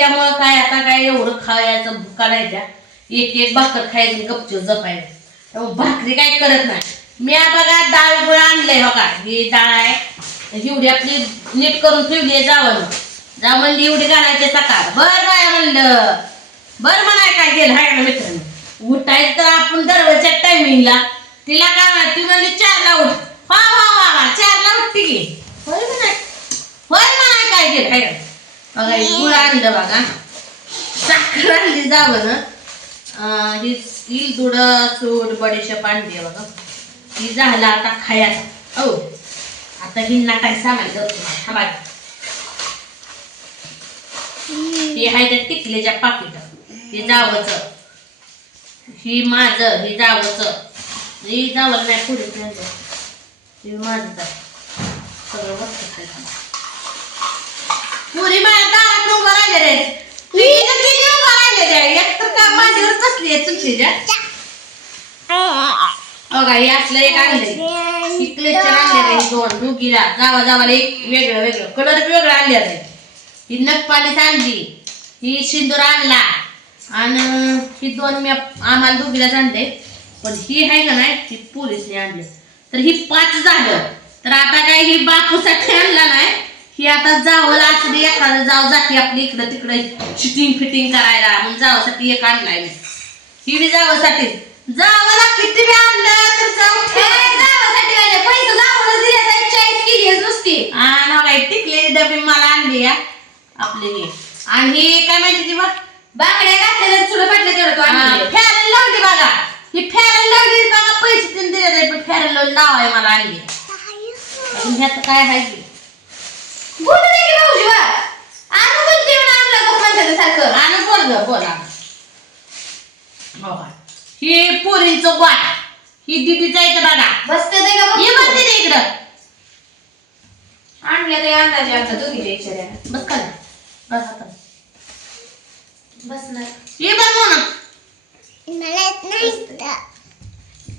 त्याच्यामुळं काय आता काय एवढं खायचं भुका नाही त्या. एक एक भाकर खायचं गपचूप जपायचं. भाकरी काय करत नाही. मी आता काय डाळ गुळ आणलंय बघा. ही डाळ आहे. एवढी आपली नीट करून ठेवली आहे जावं जा म्हणली एवढी घालायचे सकाळ. बरं काय म्हणलं. बरं म्हणाय काय केलं हाय ना मित्रांनो. उठायचं तर आपण दररोजच्या टायमिंगला तिला काय म्हणा ती म्हणली चारला उठ. वा वा वा चारला उठते की. होय म्हणाय. होय म्हणाय काय केलं हाय बघा हे गुळ आणलं बघा. साखर आणली जावं. ना अं, ही ही दुड सूट बडीशेप आणली बघा. ही झाला आता खायचा हो. आता ही नाटाय सामान करतो थांबा हे आहे त्या टिकलेच्या पाकिट. हे जावच. ही माझ ही जावच. ही जावं नाही पुढे ठेवलं. हे माझं सगळं वस्तू पुरी माझ्या दारात उभं राहिले रे तिघीच्या तिघी उभं राहिले रे एक तर का माझ्यावर बसली आहे चुकीच्या बघा हे असलं एक आणले क्लेचर आणले रे दोन. दोघीला जावा जावाला एक वेगळं वेगळं. कलर वेगळं आणले रे ही नखपालीच आणली. ही सिंदूर आणला. आणि ही दोन मी आम्हाला दोघीलाच आणले. पण ही आहे का नाही ही पोलिसने आणली. तर ही पाच झालं. तर आता काय ही बापूसाठी आणला नाही? ही आता जावं असं एखादं जाव जाते आपली इकडं तिकडं शिटिंग फिटिंग करायला. मग जावासाठी एक आणलाय मी. ही बी जावासाठी. जावाला किती बी आणलं तर जाऊ पैसे गावाला दिले तर चाळीस केली नुसती. आणि काय? टिकलेली डबी मला आणली या. आपली ही. आणि काय माहिती ती बघ बांगड्या घातलेल्या तुला पाटलं तेवढं तू आणली फॅरन लावली बघा ही फॅरन लावली बघा पैसे तिने दिले पण फॅरन लावून नाव आहे मला आणली. ह्यात काय आहे? बोलू दे की भाऊजी बा आणू बोलते म्हणून आणलं गप्प म्हणतात सारखं आणि बोल ग बोला बघा ही पोरींचं वाट ही दिदी जायचं बघा. बसते ते का ये बघ तिथे इकडं. आणल्या ते अंदाजे आता दोघीच्या इशाऱ्यानं बस का बस आता. बसणार. ये बघ म्हणा.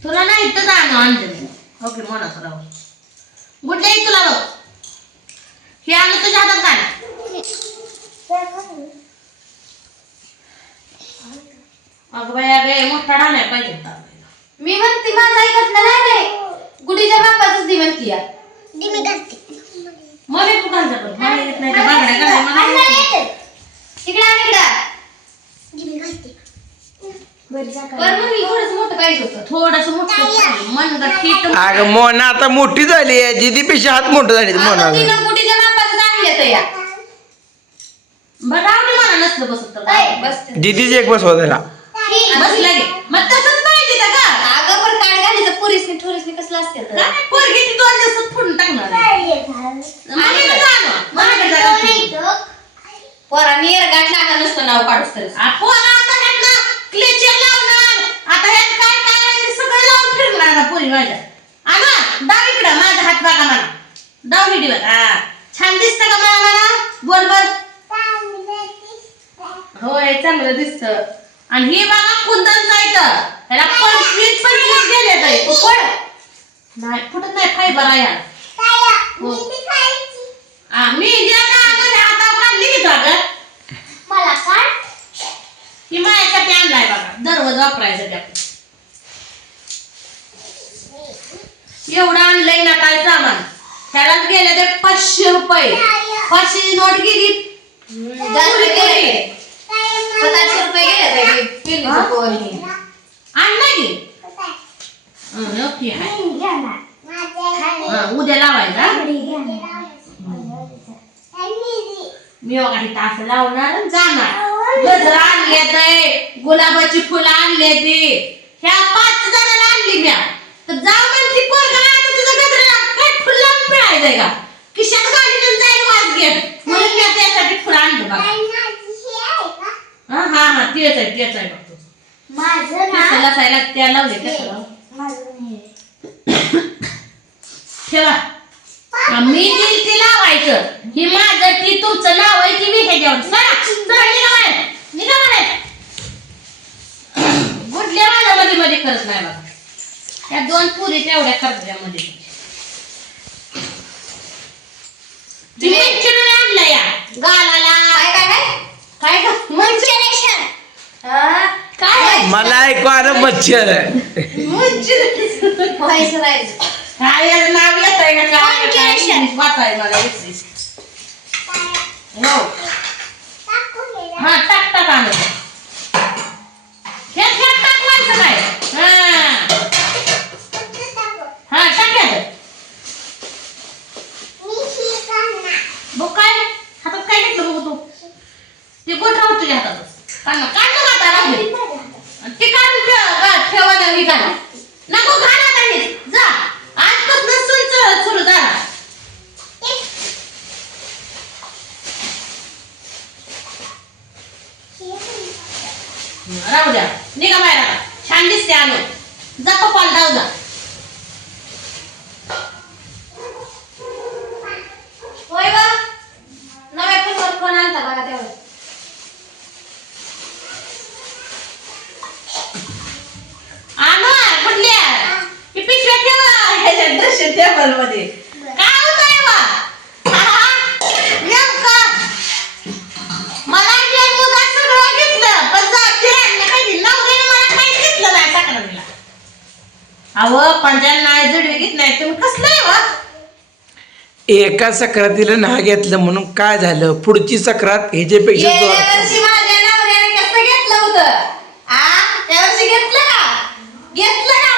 तुला नाही तर जाणं आणलं ओके म्हणा तुला. गुड डे तुला बघ. आणलं तुझ्या हातात काय? अगं बाई अगं मोठा नाही पाहिजे होता. मी म्हणते माझं ऐकत नाही रे गुडीच्या दी म्हणती या. मला तू घालता पण मला येत नाही त्या बांगड्या घालायला मला येत नाही. इकडे आण इकडं. बरं मग मी थोडंसं मोठं पाहिजे होतं. थोडंसं मोठं मनगट फिट. अगं मोना आता मोठी झाली आहे. जिदी पेक्षा हात मोठं झाली मोना अगं तिनं गुडीच्या बापाचं आणलं तर या. बरं राहू दे मला नसलं बसत तर. काय बसते जिदीच एक बसवा त्याला बसला गे मग तसंच पाहिजे का गं? अगं पण काढ घालायचं पुरीसने ठोरीसने कसलं असते तर? काय पोरगी ती दोन दिवसात फोडून टाकणार आहे. मला नाही जाणं. मला नाही जाणं. पोरांनी गाठ लागा नसतं नाव काढूस तर. आपण आता ह्यात ना क्लेचर लावणार. आता ह्यात काय काय आहे ते सगळं लावून फिरणार ना पोरी माझ्या. आणा डाव इकडं. माझा हात बघा मला. डाव हा. छान दिसतं का मला मला बोल बर होय चांगलं दिसतं. आणि हे बघा कुंदन जायचं ह्याला पंचवीस पंचवीस गेले ताई पड नाही फुटत नाही फायबर आहे मी ज्या कामाने हातावर काढली की जागा? ही माझ्यासाठी आणलाय बघा. दररोज वापरायसाठी आपण एवढं आणलंय ना काय सामान? त्यालाच गेले ते पाचशे रुपये. पाचशे नोट गेली पन्नासशे रुपये गेले पोर की ओके उद्या लावायचा? मी तास लावणार जाणार. गजरा आणले ते गुलाबाची फुलं आणले ते. ह्या पाच जणांना आणली म्या. तर जा म्हणती लावून पिळायचंय का किशात गाडीतून जाईल वाज घेत. म्हणून मी त्यासाठी फुलं आणलं बघा. हा हा हा तेच आहे तेच आहे बघतो केसाला लसायला त्या लावले ठेवा. मी दिल ते लावायचं. ही माझं ती तुमचं लावायची मी ह्याच्यावर चला चला निघा बाहेर गुडल्या माझ्या मध्ये मध्ये करत नाही बघा. त्या दोन पुरी तेवढ्या करत्या मध्ये ती चिडून आणलं या. गालाला काय काय काय? काय ग? मंचुरेशन काय आहे? मला ऐकू आलं मच्छर व्हायचं राहायचं काय याचं नाव येत आहे का? काय Conjunction. काय वाचाय मला येते. हो. हा टाक टाक आणलं हे हे टाकवायचं काय हा हा टाक यात. बघ काय हातात काय घेतलं बघू तू ते गोठ राहू तुझ्या हातात काढ काढ आता राहू दे. आणि ते काढून ठेव गा- ठेवा ना ही घाला नको घाला काही जा आजपासून सुरू सुरू झाला राहू द्या निघा बाहेर आता. छान दिसते आणून जा पप्पाला जाऊ जा होय ग नव्या फोनवर फोन आणता बघा तेवढं आणा कुठल्या ही पिशव्या ठेवा ह्याच्या टेबलमध्ये काय होतंय बा. नेमकं मला जे मुलं सगळं घेतलं पण जा फिरायला काही नवऱ्याने मला काहीच घेतलं नाही तक्रारीला अहो पंजाब नाही जुडवी घेत नाही तुम्ही कसलं आहे वा एका सक्रातीला ना घेतलं म्हणून काय झालं? पुढची सक्रात ह्याच्यापेक्षा जोरात. माझ्या नवऱ्याने कसं घेतलं होतं? आ त्या वर्षी घेतलं का? घेतलं का?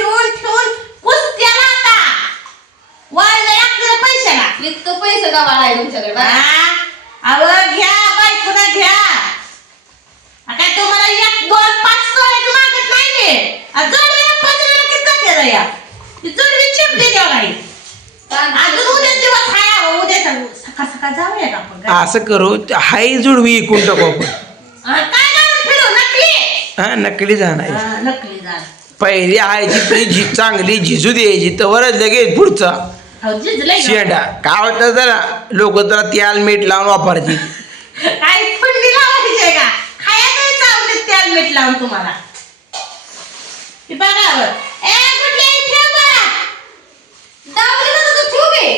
पैसे ठेवून ठेवून कुस्त्याला आता. वळलं आपल्याला पैशाला. इतकं पैसे गमाला आहे तुमच्याकडे? बघा. हा? अहो घ्या बायकोला घ्या. आ, काय तुम्हाला एक दोन पाच तोळ्याचं मागत नाही मी आ, जोडवीला पंधरा किती जाते रे या? ती जोडवी चिपली तेव्हा काही अजून उद्या दिवस हाय अहो, उद्या सकाळ सकाळ जाऊया का आपण गाडी? असं करू हाय जुडवी इकून टाकू आपण. आ, काय घालून फिरू नकली? हा नकली जाणार हा, पहिली आयची तरी झी चांगली झिजू द्यायची तवरच लगेच पुढचा. अहो झिजलंय का? शेंडा. काय होतं जरा? लोक जरा त्याल मीठ लावून वापरतील. काय थंडी लावायची का? खायचं चावले त्याला मीठ लावून तुम्हाला. हे बघावं ए कुठले ठेव बरं दाबली तर तू ठेवू घे.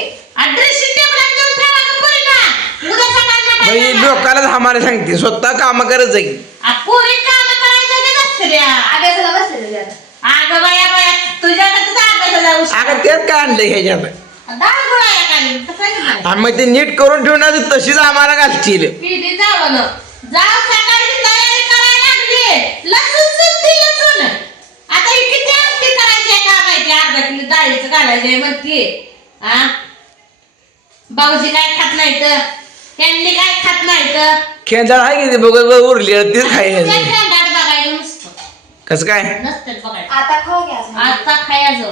ड्रेस टेबलात नेऊन ठेवा का पोरी ना उद्या सकाळला काय लोकांना थांबायला सांगते. स्वतः काम करत जाईल. आ, पोरी काम करायचं की? नसतं रे अभ्यासाला बसलेलं ते आता. अगं बाया अभ्यास जाऊ अगं तेच काय आणलं ह्याच्यात? गोळा आणि मग ते नीट करून ठेवणार तशीच आम्हाला घालतील पिढी जावं ना. जाव सकाळी तयारी करायला लागली लसूण सुद्धी लसूण. आता ही किती आमटी करायची आहे का माहिती? अर्धा किलो डाळीचं घालायचंय म्हणते. हा भाऊजी काय खात नाही तर त्यांनी काय खात नाही तर खेळाळ आहे की ते बघत बघ उरली तेच खायचं कसं काय? नसतं बघायचं आता खाऊ घ्या असं. आता खायचं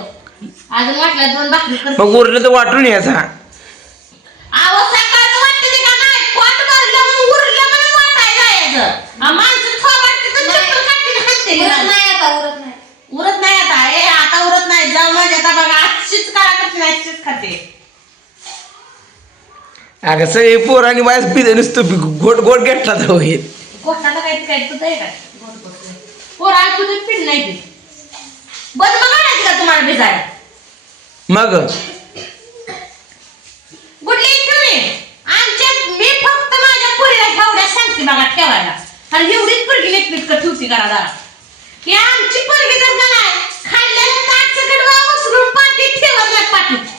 अजून. वाटलं दोन भाकरी करते मग उरलं तर वाटून यायचा अहो सकाळचं वाटतं ते का नाही? पोट भरलं म्हणून उरलं म्हणून वाटायला जायचं आ, माणसं थोबाडते तर चप्पल काढते आणि हाणते उरत. नाही आता उरत नाही. उरत नाही आता. ए आता उरत नाही. जाऊ माझ्या आता बघा आजचीच करा करते नाही आजचीच खाते. अगं सगळे पोरांनी माझ्या पिते नुसतं गोट गोट घेतला तर होईल काय काय तुझं आहे काय गोड गोड नाही. पोर आज तुझं फिड नाही ते. बंद बघायचं का तुम्हाला भिजायला मग? गुडले तुम्ही आमच्या मी फक्त माझ्या पुरीला ठेवड्या सांगते बघा ठेवायला. आणि एवढीच पुरगी लेखनीत का ठेवते करा जरा की आमची पुरगी तर काय खाल्ल्या ताट सकट उचलून पाठीत ठेवत नाही पाठीत